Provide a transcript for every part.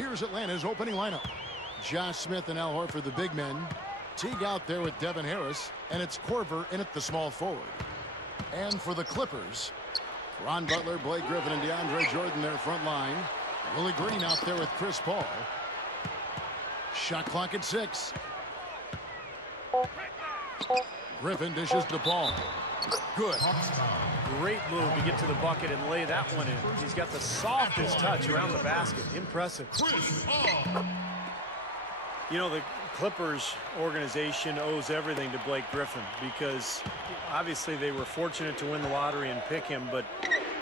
Here's Atlanta's opening lineup. Josh Smith and Al Horford, the big men. Teague out there with Devin Harris, and it's Korver in at the small forward. And for the Clippers, Ron Butler, Blake Griffin, and DeAndre Jordan, their front line. Willie Green out there with Chris Paul. Shot clock at 6. Griffin dishes to Paul. Good. Great move to get to the bucket and lay that one in. He's got the softest touch around the basket. Impressive. You know, the Clippers organization owes everything to Blake Griffin because obviously they were fortunate to win the lottery and pick him, but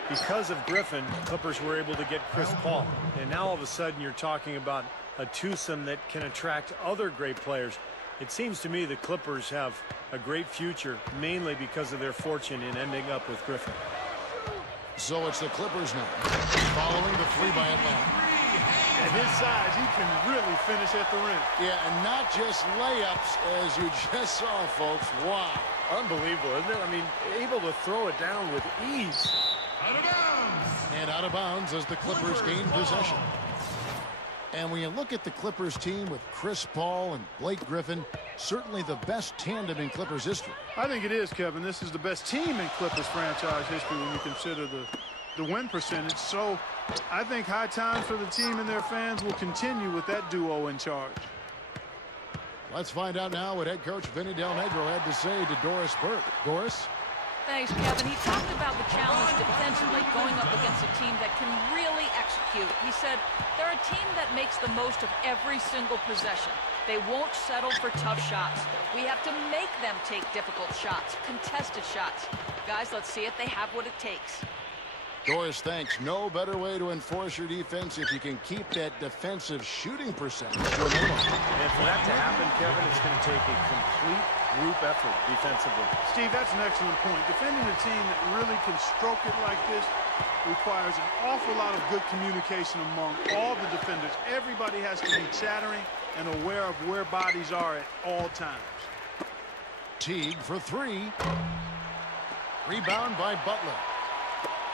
because of Griffin, Clippers were able to get Chris Paul. And now all of a sudden you're talking about a twosome that can attract other great players. It seems to me the Clippers have a great future, mainly because of their fortune in ending up with Griffin. So it's the Clippers now, following the 3 by Atlanta. At his size, he can really finish at the rim. Yeah, and not just layups, as you just saw, folks. Wow. Unbelievable, isn't it? I mean, able to throw it down with ease. Out of bounds. And out of bounds as the Clippers gain possession. And when you look at the Clippers team with Chris Paul and Blake Griffin, certainly the best tandem in Clippers history. I think it is, Kevin. This is the best team in Clippers franchise history when you consider the win percentage. So I think high time for the team and their fans will continue with that duo in charge. Let's find out now what head coach Vinny Del Negro had to say to Doris Burke. Doris? Thanks, Kevin. He talked about the challenge defensively going up against a team that can really execute. He said they're a team that makes the most of every single possession. They won't settle for tough shots. We have to make them take difficult shots, contested shots. Guys, let's see if they have what it takes. Doris thanks. No better way to enforce your defense if you can keep that defensive shooting percentage to a minimum. And for that to happen, Kevin, it's going to take a complete group effort defensively. Steve, that's an excellent point. Defending a team that really can stroke it like this requires an awful lot of good communication among all the defenders. Everybody has to be chattering and aware of where bodies are at all times. Teague for 3. Rebound by Butler.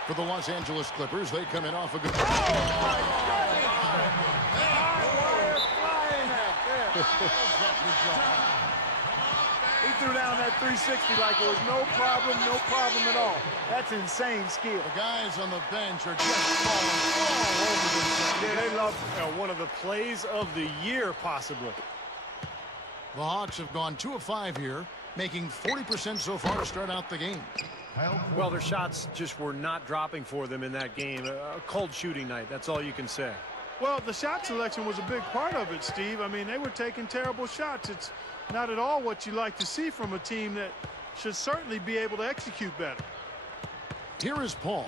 For the Los Angeles Clippers, they come in off a good... Oh, my God! He threw down that 360 like it was no problem at all. That's insane skill. The guys on the bench are just falling all over themselves. Yeah, they love one of the plays of the year, possibly. The Hawks have gone 2 of 5 here, making 40% so far to start out the game. Well, their shots just were not dropping for them in that game. A cold shooting night, that's all you can say. Well, the shot selection was a big part of it, Steve. I mean, they were taking terrible shots. It's not at all what you like to see from a team that should certainly be able to execute better. Here is Paul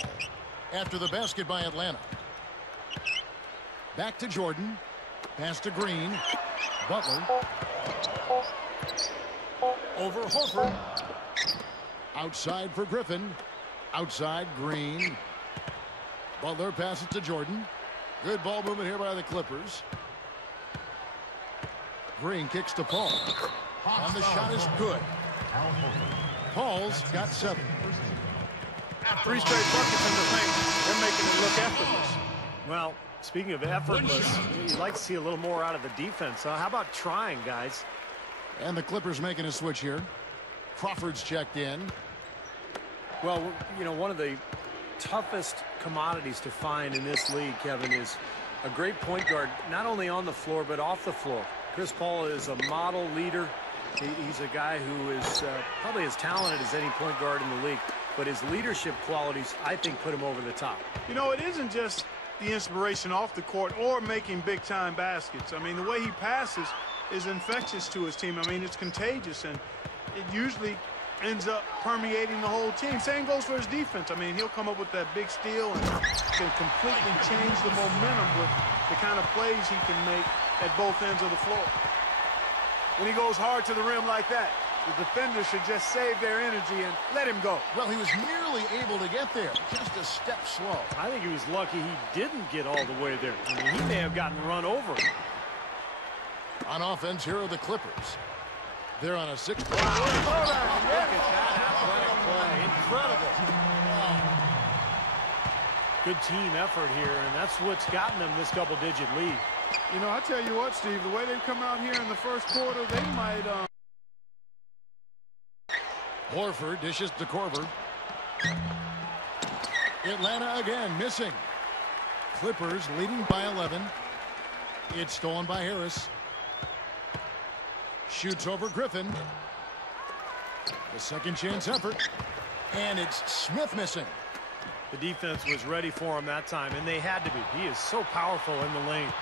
after the basket by Atlanta. Back to Jordan. Pass to Green. Butler. Over Horford. Outside for Griffin. Outside Green. Butler passes to Jordan. Good ball movement here by the Clippers. Green kicks to Paul. And the shot is good. Paul's got 7. 3 straight buckets in the paint. They're making it look effortless. Well, speaking of effortless, you'd like to see a little more out of the defense. How about trying, guys? And the Clippers making a switch here. Crawford's checked in. Well, you know, one of the toughest commodities to find in this league, Kevin, is a great point guard, not only on the floor, but off the floor. Chris Paul is a model leader. He's a guy who is probably as talented as any point guard in the league, but his leadership qualities, I think, put him over the top. You know, it isn't just the inspiration off the court or making big-time baskets. I mean, the way he passes is infectious to his team. I mean, it's contagious, and it usually ends up permeating the whole team. Same goes for his defense. I mean, he'll come up with that big steal and can completely change the momentum with the kind of plays he can make at both ends of the floor. When he goes hard to the rim like that, the defenders should just save their energy and let him go. Well, he was nearly able to get there, just a step slow. I think he was lucky he didn't get all the way there. I mean, he may have gotten run over. On offense, here are the Clippers. They're on a 6-point. Wow. Look at that athletic play. Incredible. Good team effort here, and that's what's gotten them this double-digit lead. You know, I tell you what, Steve, the way they've come out here in the first quarter, they might... Horford dishes to Korver. Atlanta again missing. Clippers leading by 11. It's stolen by Harris. Shoots over Griffin. The second chance effort. And it's Smith missing. The defense was ready for him that time, and they had to be. He is so powerful in the lane.